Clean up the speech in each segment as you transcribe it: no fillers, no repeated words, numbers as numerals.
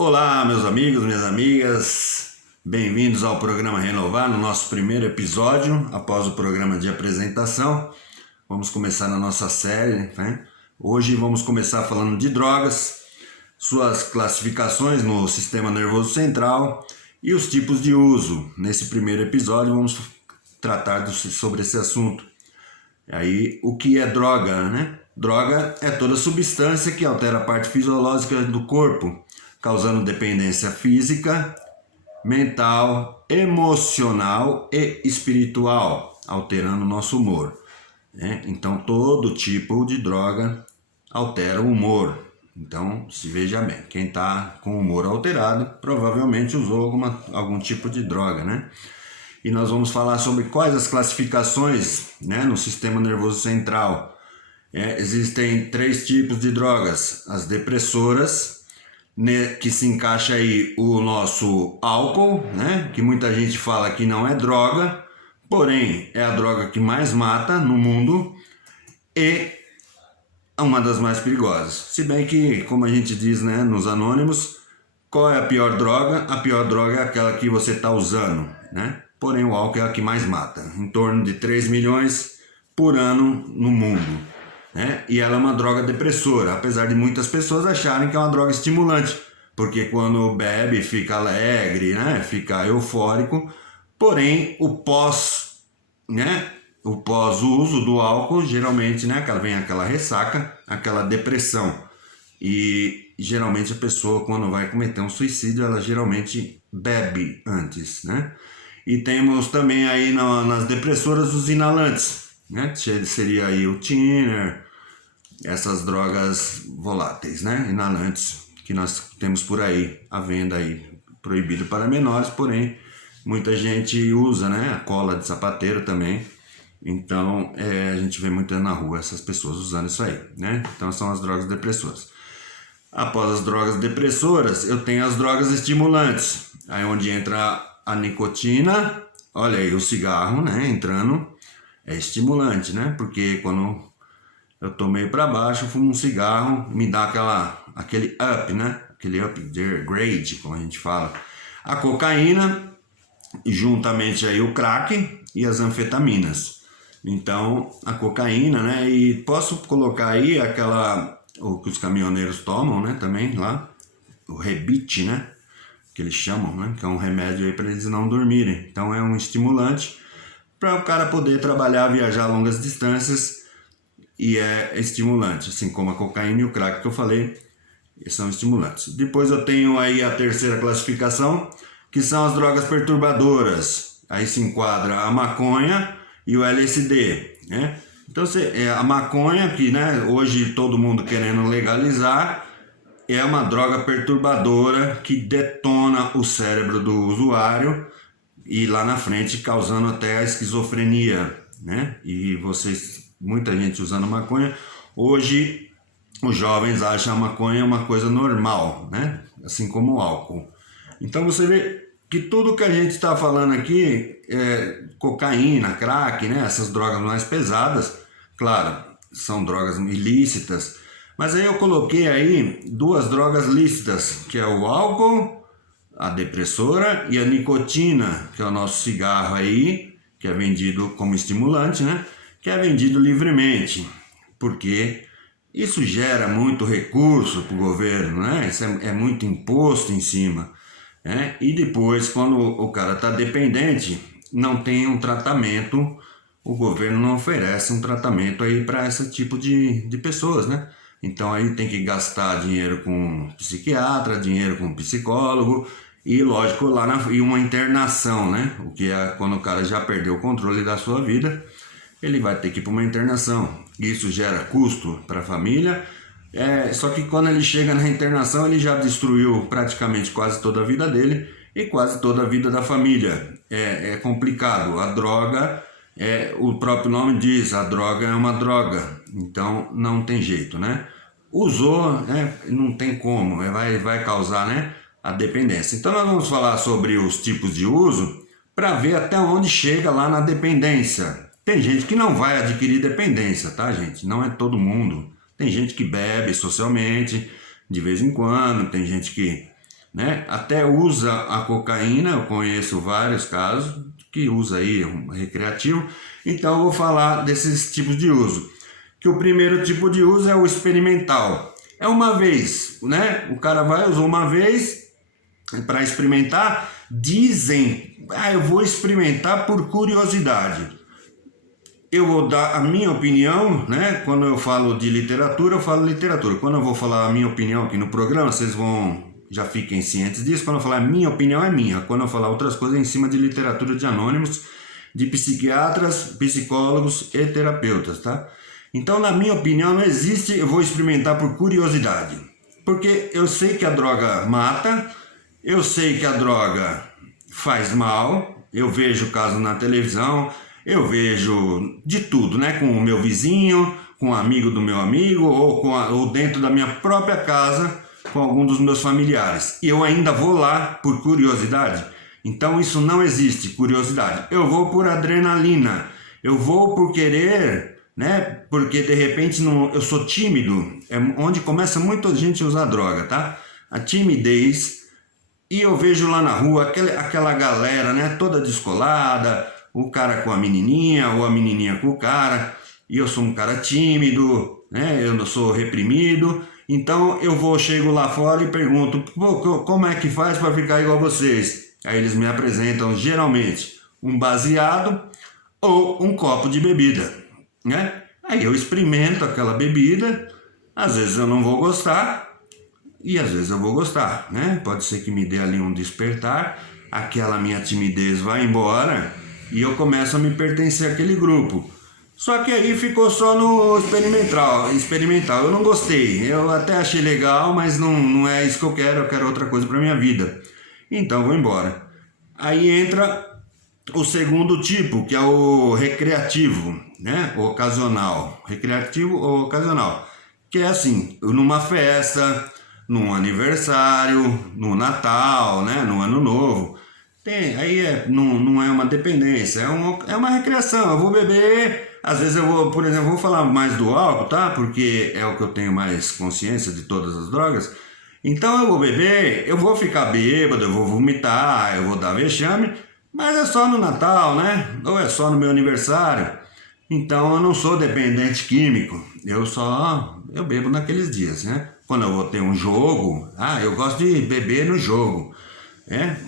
Olá, meus amigos, minhas amigas, bem-vindos ao programa Renovar, no nosso primeiro episódio, após o programa de apresentação. Vamos começar na nossa série, né? Hoje vamos começar falando de drogas, suas classificações no sistema nervoso central e os tipos de uso. Nesse primeiro episódio vamos tratar sobre esse assunto. Aí, o que é droga, né? Droga é toda substância que altera a parte fisiológica do corpo, causando dependência física, mental, emocional e espiritual, alterando o nosso humor, né? Então, todo tipo de droga altera o humor. Então, se veja bem, quem está com o humor alterado provavelmente usou algum tipo de droga, né? E nós vamos falar sobre quais as classificações, né, no sistema nervoso central. Existem 3 tipos de drogas: as depressoras, que se encaixa aí o nosso álcool, né? Que muita gente fala que não é droga, porém é a droga que mais mata no mundo e uma das mais perigosas. Se bem que, como a gente diz, né, nos anônimos, qual é a pior droga? A pior droga é aquela que você está usando, né? Porém o álcool é a que mais mata, em torno de 3 milhões por ano no mundo, né? E ela é uma droga depressora, apesar de muitas pessoas acharem que é uma droga estimulante, porque quando bebe fica alegre, né? Fica eufórico, porém o pós-uso do álcool, geralmente, né, vem aquela ressaca, aquela depressão, e geralmente a pessoa, quando vai cometer um suicídio, ela geralmente bebe antes, né? E temos também aí nas depressoras os inalantes, né? Seria aí o thinner, essas drogas voláteis, né? Inalantes que nós temos por aí, à venda aí, proibido para menores, porém muita gente usa, né? A cola de sapateiro também. Então a gente vê muito na rua essas pessoas usando isso aí, né? Então são as drogas depressoras. Após as drogas depressoras, eu tenho as drogas estimulantes, aí onde entra a nicotina. Olha aí, o cigarro, né, entrando, é estimulante, né? Porque quando eu tô meio para baixo, eu fumo um cigarro, me dá aquele up, né? Aquele upgrade, como a gente fala. A cocaína, juntamente aí o crack e as anfetaminas. Então, a cocaína, né? E posso colocar aí o que os caminhoneiros tomam, né? Também lá, o rebite, né? Que eles chamam, né? Que é um remédio aí para eles não dormirem. Então, é um estimulante para o cara poder trabalhar, viajar a longas distâncias, e é estimulante, assim como a cocaína e o crack que eu falei, são estimulantes. Depois eu tenho aí a terceira classificação, que são as drogas perturbadoras. Aí se enquadra a maconha e o LSD, né? Então a maconha, que, né, hoje todo mundo querendo legalizar, é uma droga perturbadora que detona o cérebro do usuário e lá na frente causando até a esquizofrenia, né? E muita gente usando maconha. Hoje os jovens acham a maconha uma coisa normal, né? Assim como o álcool. Então você vê que tudo que a gente está falando aqui, cocaína, crack, né? Essas drogas mais pesadas, claro, são drogas ilícitas, mas aí eu coloquei aí 2 drogas lícitas, que é o álcool, a depressora, e a nicotina, que é o nosso cigarro aí, que é vendido como estimulante, né? Que é vendido livremente, porque isso gera muito recurso para o governo, né? Isso é muito imposto em cima, né? E depois, quando o cara está dependente, não tem um tratamento, o governo não oferece um tratamento aí para esse tipo de pessoas, né? Então aí tem que gastar dinheiro com psiquiatra, dinheiro com psicólogo e, lógico, e uma internação, né? O que é quando o cara já perdeu o controle da sua vida, ele vai ter que ir para uma internação. Isso gera custo para a família. Só que quando ele chega na internação, ele já destruiu praticamente quase toda a vida dele e quase toda a vida da família. É complicado. A droga, o próprio nome diz, a droga é uma droga. Então não tem jeito, né? Usou, né? Não tem como, vai causar, né, a dependência. Então nós vamos falar sobre os tipos de uso para ver até onde chega lá na dependência. Tem gente que não vai adquirir dependência, tá, gente? Não é todo mundo. Tem gente que bebe socialmente, de vez em quando, tem gente que né? Até usa a cocaína, eu conheço vários casos que usa aí um recreativo. Então eu vou falar desses tipos de uso. Que o primeiro tipo de uso é o experimental. É uma vez, né? O cara vai, usou uma vez para experimentar, dizem, eu vou experimentar por curiosidade. Eu vou dar a minha opinião, né? Quando eu falo de literatura, eu falo literatura. Quando eu vou falar a minha opinião aqui no programa, vocês já fiquem cientes disso. Quando eu falar minha opinião, é minha. Quando eu falar outras coisas, é em cima de literatura de anônimos, de psiquiatras, psicólogos e terapeutas, tá? Então, na minha opinião, não existe, eu vou experimentar por curiosidade. Porque eu sei que a droga mata, eu sei que a droga faz mal, eu vejo casos na televisão, eu vejo de tudo, né? Com o meu vizinho, com um amigo do meu amigo, ou dentro da minha própria casa, com algum dos meus familiares. E eu ainda vou lá por curiosidade. Então isso não existe, curiosidade. Eu vou por adrenalina, eu vou por querer, né? Porque de repente eu sou tímido, é onde começa muita gente a usar droga, tá? A timidez, e eu vejo lá na rua aquela galera, né? Toda descolada, o cara com a menininha, ou a menininha com o cara, e eu sou um cara tímido, né? Eu não sou reprimido, então chego lá fora e pergunto, como é que faz para ficar igual a vocês? Aí eles me apresentam geralmente um baseado ou um copo de bebida, né? Aí eu experimento aquela bebida, às vezes eu não vou gostar e às vezes eu vou gostar, né? Pode ser que me dê ali um despertar, aquela minha timidez vai embora e eu começo a me pertencer àquele grupo. Só que aí ficou só no experimental. Eu não gostei, eu até achei legal, mas não é isso que eu quero outra coisa para minha vida. Então vou embora. Aí entra o segundo tipo, que é o recreativo, né? O ocasional. Recreativo ou ocasional. Que é assim, numa festa, num aniversário, no Natal, né? No Ano Novo. Não é uma dependência, é uma recreação. Eu vou beber, às vezes eu vou, por exemplo, vou falar mais do álcool, tá? Porque é o que eu tenho mais consciência de todas as drogas. Então eu vou beber, eu vou ficar bêbado, eu vou vomitar, eu vou dar vexame, mas é só no Natal, né? Ou é só no meu aniversário. Então eu não sou dependente químico, eu bebo naqueles dias, né? Quando eu vou ter um jogo, eu gosto de beber no jogo,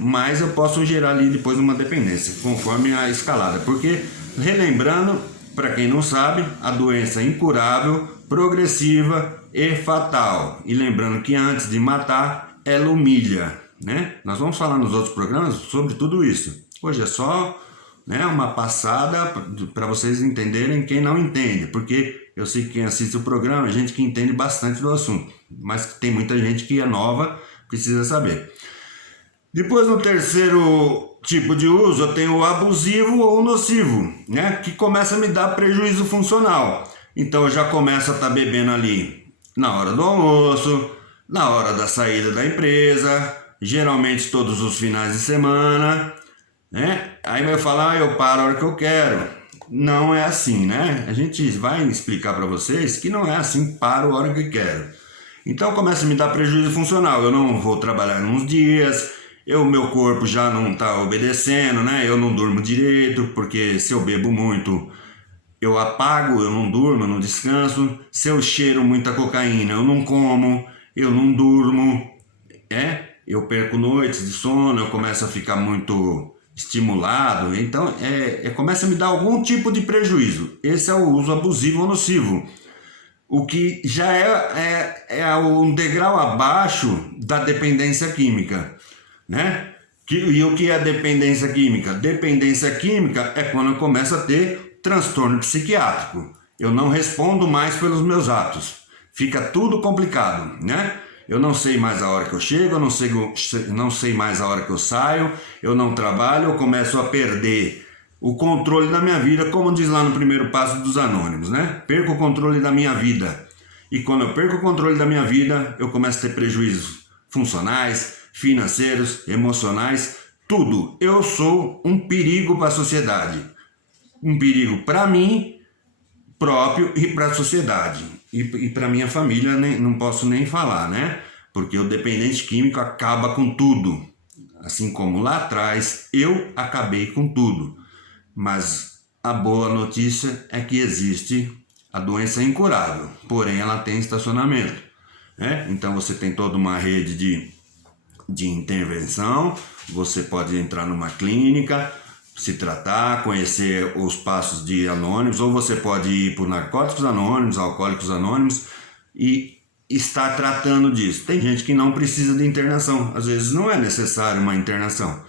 mas eu posso gerar ali depois uma dependência, conforme a escalada. Porque, relembrando, para quem não sabe, a doença é incurável, progressiva e fatal. E lembrando que antes de matar, ela humilha, né? Nós vamos falar nos outros programas sobre tudo isso. Hoje é só, né, uma passada para vocês entenderem quem não entende, porque eu sei que quem assiste o programa é gente que entende bastante do assunto, mas tem muita gente que é nova, precisa saber. Depois, no terceiro tipo de uso, eu tenho o abusivo ou nocivo, né? Que começa a me dar prejuízo funcional. Então eu já começo a estar bebendo ali na hora do almoço, na hora da saída da empresa, geralmente todos os finais de semana, né? Aí vai falar, eu paro a hora que eu quero. Não é assim, né? A gente vai explicar para vocês que não é assim, paro a hora que eu quero. Então começa a me dar prejuízo funcional. Eu não vou trabalhar uns dias, meu corpo já não está obedecendo, né? Eu não durmo direito, porque se eu bebo muito, eu apago, eu não durmo, eu não descanso. Se eu cheiro muita cocaína, eu não como, eu não durmo, eu perco noites de sono, eu começo a ficar muito estimulado, então começa a me dar algum tipo de prejuízo. Esse é o uso abusivo ou nocivo, o que já é um degrau abaixo da dependência química, né? E o que é dependência química? Dependência química é quando eu começo a ter transtorno psiquiátrico. Eu não respondo mais pelos meus atos. Fica tudo complicado, né? Eu não sei mais a hora que eu chego, eu não sei mais a hora que eu saio, eu não trabalho, eu começo a perder o controle da minha vida, como diz lá no primeiro passo dos anônimos, né? Perco o controle da minha vida. E quando eu perco o controle da minha vida, eu começo a ter prejuízos funcionais, financeiros, emocionais, tudo. Eu sou um perigo para a sociedade. Um perigo para mim próprio e para a sociedade. E para minha família não posso nem falar, né? porque o dependente químico acaba com tudo. Assim como lá atrás eu acabei com tudo. Mas a boa notícia é que existe a doença incurável, porém ela tem estacionamento, né? Então você tem toda uma rede de intervenção, você pode entrar numa clínica, se tratar, conhecer os passos de anônimos, ou você pode ir por narcóticos anônimos, alcoólicos anônimos e estar tratando disso. Tem gente que não precisa de internação, às vezes não é necessário uma internação,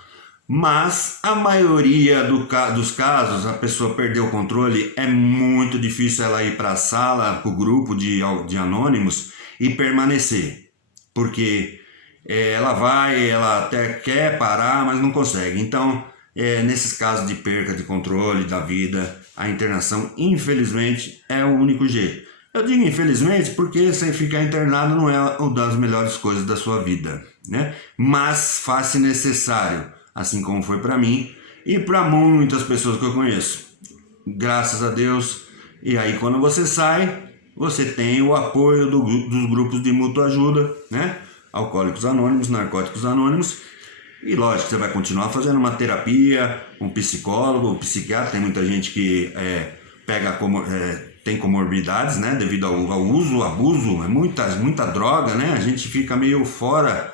mas a maioria dos casos a pessoa perdeu o controle, é muito difícil ela ir para a sala, para o grupo de anônimos e permanecer, porque ela até quer parar, mas não consegue. Então, nesses casos de perca de controle da vida, a internação, infelizmente, é o único jeito. Eu digo infelizmente porque sem ficar internado não é uma das melhores coisas da sua vida, né? Mas faz-se necessário, assim como foi para mim e para muitas pessoas que eu conheço. Graças a Deus. E aí quando você sai, você tem o apoio dos grupos de mútua ajuda, né? Alcoólicos Anônimos, Narcóticos Anônimos. E lógico, você vai continuar fazendo uma terapia, um psicólogo, um psiquiatra. Tem muita gente que tem comorbidades, né? Devido ao uso, abuso, muita droga, né? A gente fica meio fora,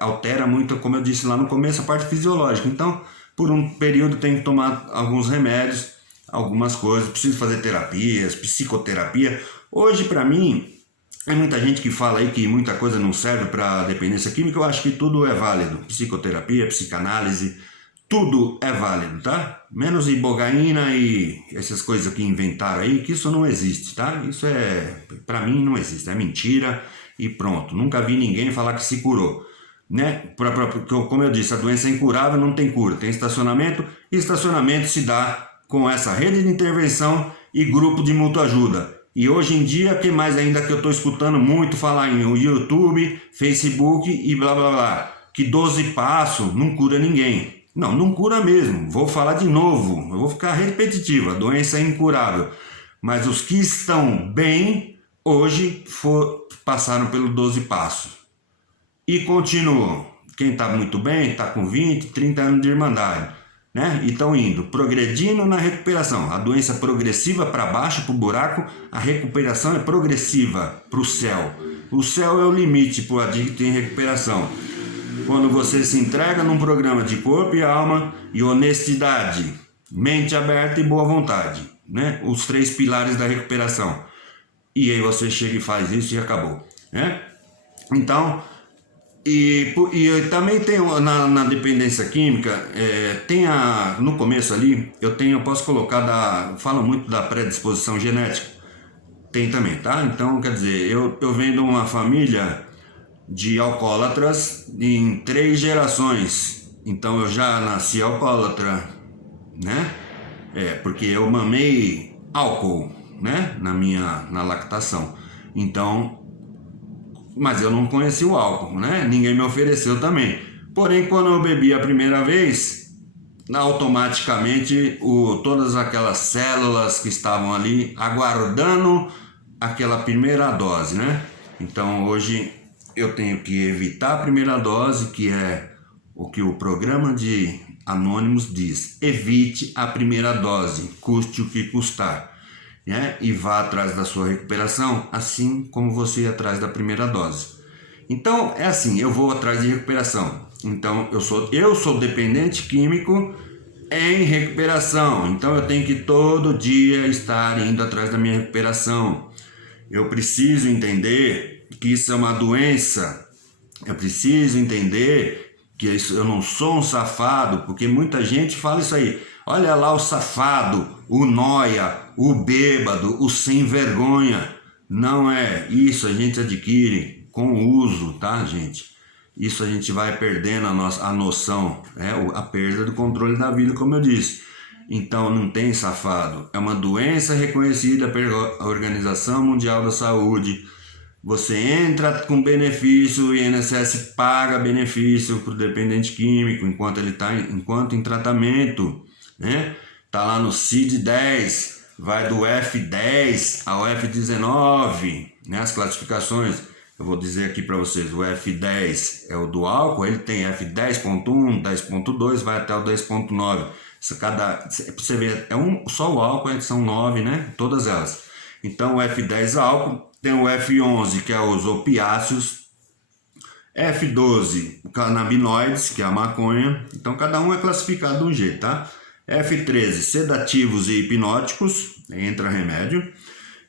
altera muito, como eu disse lá no começo, a parte fisiológica. Então, por um período tem que tomar alguns remédios, algumas coisas, preciso fazer terapias, psicoterapia. Hoje, para mim, tem muita gente que fala aí que muita coisa não serve para dependência química. Eu acho que tudo é válido. Psicoterapia, psicanálise, tudo é válido, tá? Menos ibogaína e essas coisas que inventaram aí, que isso não existe, tá? Isso para mim não existe, é mentira e pronto. Nunca vi ninguém falar que se curou, né? Como eu disse, a doença é incurável, não tem cura. Tem estacionamento e estacionamento se dá com essa rede de intervenção e grupo de mútua ajuda. E hoje em dia, que mais ainda que eu estou escutando muito falar em YouTube, Facebook e blá blá blá, que 12 passos não cura ninguém. Não cura mesmo. Vou falar de novo, eu vou ficar repetitivo, a doença é incurável. Mas os que estão bem, hoje passaram pelos 12 passos. E continuam. Quem está muito bem, está com 20, 30 anos de irmandade, né? E estão indo, progredindo na recuperação. A doença é progressiva para baixo, para o buraco, a recuperação é progressiva para o céu. O céu é o limite para o adicto em recuperação. Quando você se entrega num programa de corpo e alma e honestidade, mente aberta e boa vontade, né? Os 3 pilares da recuperação. E aí você chega e faz isso e acabou, né? Então, e também tem na dependência química, no começo ali, eu posso colocar, falo muito da predisposição genética, tem também, tá? Então, quer dizer, eu venho de uma família de alcoólatras em 3 gerações, então eu já nasci alcoólatra, né? Porque eu mamei álcool, né? Na lactação, então... Mas eu não conheci o álcool, né? Ninguém me ofereceu também. Porém, quando eu bebi a primeira vez, automaticamente todas aquelas células que estavam ali aguardando aquela primeira dose, né? Então hoje eu tenho que evitar a primeira dose, que é o que o programa de Anônimos diz. Evite a primeira dose, custe o que custar. Né? E vá atrás da sua recuperação, assim como você ia atrás da primeira dose. Então é assim, eu vou atrás de recuperação. Então eu sou dependente químico em recuperação. Então eu tenho que todo dia estar indo atrás da minha recuperação. Eu preciso entender que isso é uma doença. Eu preciso entender que eu não sou um safado, porque muita gente fala isso aí. Olha lá o safado, o nóia, o bêbado, o sem vergonha. Não é isso, a gente adquire com o uso, tá, gente? Isso a gente vai perdendo a noção, a perda do controle da vida, como eu disse. Então não tem safado, é uma doença reconhecida pela Organização Mundial da Saúde. Você entra com benefício, o INSS paga benefício para o dependente químico enquanto ele está em tratamento, né? Tá lá no CID-10, vai do F10 ao F19, né? As classificações. Eu vou dizer aqui para vocês, o F10 é o do álcool, ele tem F10.1, 10.2, vai até o 10.9. Para você ver, só o álcool são 9, né? Todas elas. Então o F10 álcool, tem o F11 que é os opiáceos, F12 canabinoides, que é a maconha. Então cada um é classificado de um jeito, tá? F13 sedativos e hipnóticos, entra remédio.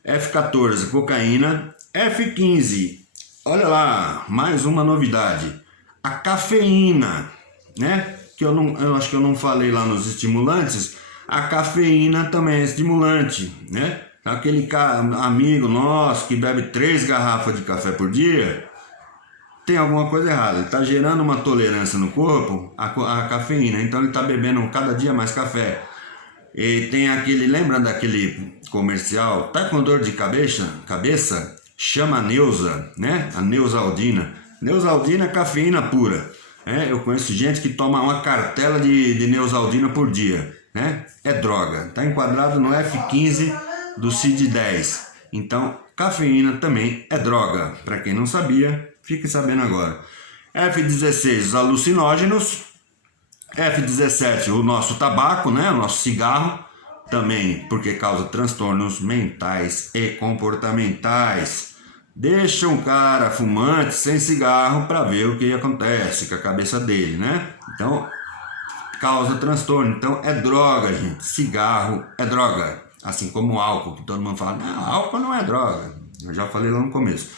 F14 cocaína. F15, olha lá, mais uma novidade, a cafeína, né? Que eu acho que eu não falei lá nos estimulantes. A cafeína também é estimulante, né? Aquele amigo nosso que bebe 3 garrafas de café por dia, tem alguma coisa errada. Ele está gerando uma tolerância no corpo à cafeína, então ele está bebendo cada dia mais café. E tem aquele, lembra daquele comercial, tá com dor de cabeça? Chama a Neusa, né? A Neusaldina. Neusaldina é cafeína pura. Eu conheço gente que toma uma cartela de Neusaldina por dia, né? É droga. Está enquadrado no F15 do CID-10. Então, cafeína também é droga. Para quem não sabia, fique sabendo agora. F16, os alucinógenos. F17, o nosso tabaco, né? O nosso cigarro. Também porque causa transtornos mentais e comportamentais. Deixa um cara fumante sem cigarro para ver o que acontece com a cabeça dele, né? Então, causa transtorno. Então, é droga, gente. Cigarro é droga. Assim como o álcool, que todo mundo fala, não, álcool não é droga. Eu já falei lá no começo.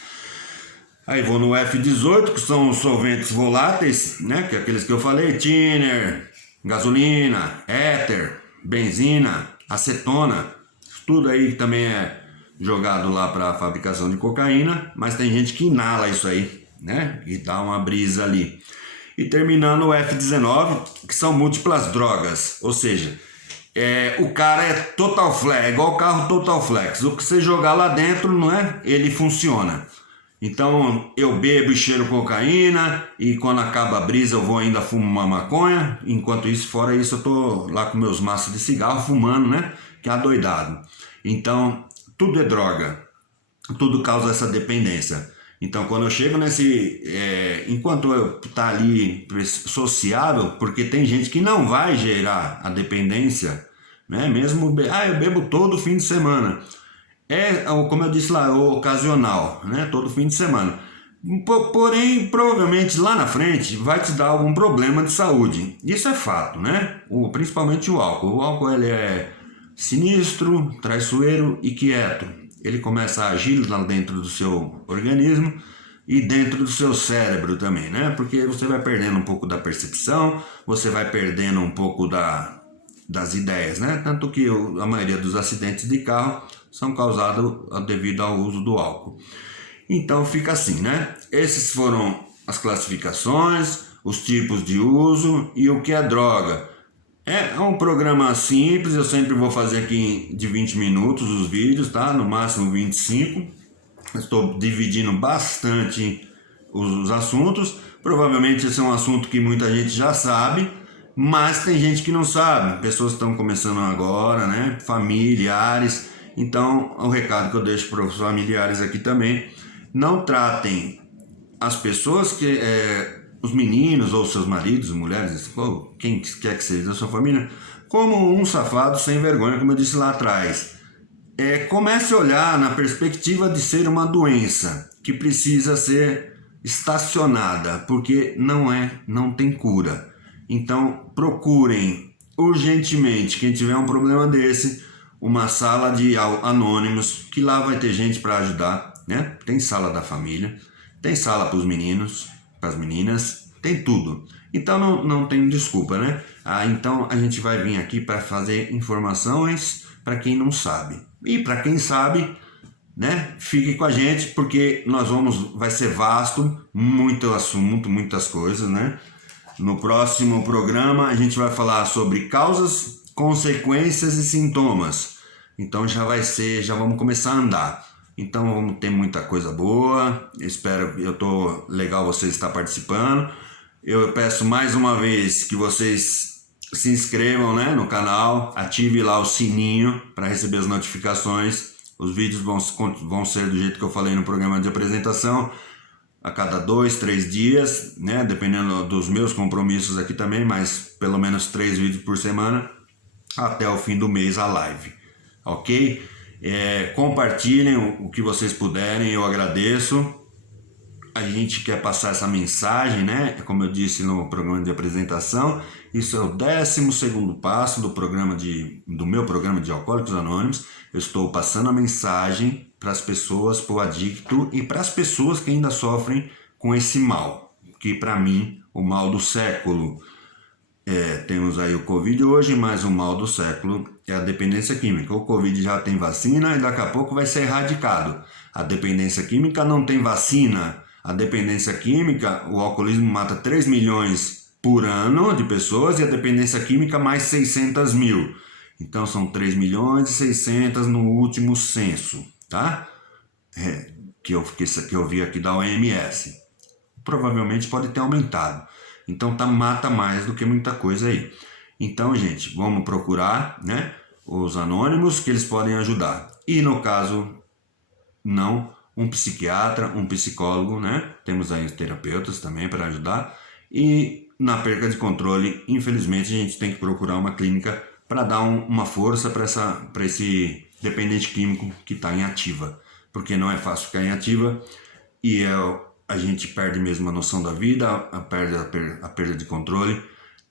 Aí vou no F18, que são os solventes voláteis, né? Que é aqueles que eu falei, thinner, gasolina, éter, benzina, acetona. Tudo aí também é jogado lá para a fabricação de cocaína, mas tem gente que inala isso aí, né? E dá uma brisa ali. E terminando o F19, que são múltiplas drogas, ou seja, o cara é total flex, é igual o carro total flex. O que você jogar lá dentro, não é? Ele funciona. Então eu bebo e cheiro cocaína, e quando acaba a brisa eu vou ainda fumo uma maconha. Enquanto isso, fora isso, eu tô lá com meus maços de cigarro fumando, né? Que é adoidado. Então tudo é droga, tudo causa essa dependência. Então quando eu chego enquanto eu tá ali sociável, porque tem gente que não vai gerar a dependência, né? Mesmo, eu bebo todo fim de semana. Como eu disse lá, ocasional, né? Todo fim de semana. Porém, provavelmente lá na frente vai te dar algum problema de saúde. Isso é fato, né? Principalmente o álcool. O álcool ele é sinistro, traiçoeiro e quieto. Ele começa a agir lá dentro do seu organismo e dentro do seu cérebro também, né? Porque você vai perdendo um pouco da percepção, você vai perdendo um pouco das ideias, né? Tanto que a maioria dos acidentes de carro são causados devido ao uso do álcool. Então fica assim, né? Esses foram as classificações, os tipos de uso e o que é droga. É um programa simples, eu sempre vou fazer aqui de 20 minutos os vídeos, tá? No máximo 25. Estou dividindo bastante os assuntos. Provavelmente esse é um assunto que muita gente já sabe, mas tem gente que não sabe. Pessoas estão começando agora, né? Familiares. Então, o recado que eu deixo para os familiares aqui também, não tratem as pessoas os meninos ou seus maridos, mulheres, ou quem quer que seja da sua família, como um safado sem vergonha, como eu disse lá atrás. Comece a olhar na perspectiva de ser uma doença que precisa ser estacionada, porque não tem cura. Então, procurem urgentemente, quem tiver um problema desse, uma sala de anônimos, que lá vai ter gente para ajudar, né? Tem sala da família, tem sala para os meninos, para as meninas, tem tudo. Então não tem desculpa, né? Então a gente vai vir aqui para fazer informações para quem não sabe. E para quem sabe, né? Fique com a gente, porque vai ser vasto, muito assunto, muitas coisas, né? No próximo programa a gente vai falar sobre causas, consequências e sintomas. Então já vamos começar a andar. Então vamos ter muita coisa boa. Eu tô legal você estar participando. Eu peço mais uma vez que vocês se inscrevam, né, no canal, ative lá o sininho para receber as notificações. Os vídeos vão ser do jeito que eu falei no programa de apresentação. a cada 2, 3 dias, né? Dependendo dos meus compromissos aqui também, mas pelo menos 3 vídeos por semana, até o fim do mês a live, ok? Compartilhem o que vocês puderem, eu agradeço. A gente quer passar essa mensagem, né? Como eu disse no programa de apresentação, isso é o 12º passo do meu programa de Alcoólicos Anônimos. Eu estou passando a mensagem para as pessoas, para o adicto e para as pessoas que ainda sofrem com esse mal, que para mim, o mal do século. Temos aí o Covid hoje, mas o mal do século é a dependência química. O Covid já tem vacina e daqui a pouco vai ser erradicado. A dependência química não tem vacina. A dependência química, o alcoolismo mata 3 milhões por ano de pessoas e a dependência química mais 600 mil. Então são 3 milhões e 600 no último censo, tá? Que eu vi aqui da OMS. Provavelmente pode ter aumentado. Então mata mais do que muita coisa aí. Então, gente, vamos procurar, né, os anônimos que eles podem ajudar. E no caso, não, um psiquiatra, um psicólogo, né? Temos aí os terapeutas também para ajudar. E na perca de controle, infelizmente, a gente tem que procurar uma clínica para dar uma força para esse dependente químico que está em ativa. Porque não é fácil ficar em ativa e a gente perde mesmo a noção da vida, a perda de controle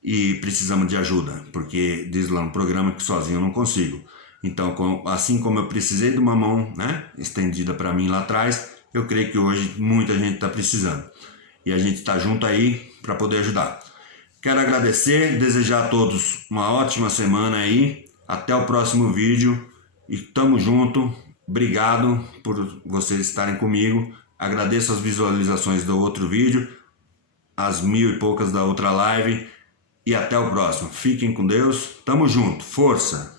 e precisamos de ajuda, porque diz lá no programa que sozinho eu não consigo. Então, assim como eu precisei de uma mão, né, estendida para mim lá atrás, eu creio que hoje muita gente está precisando. E a gente está junto aí para poder ajudar. Quero agradecer, desejar a todos uma ótima semana aí. Até o próximo vídeo e tamo junto. Obrigado por vocês estarem comigo. Agradeço as visualizações do outro vídeo, as 1000 e poucas da outra live. E até o próximo. Fiquem com Deus. Tamo junto. Força!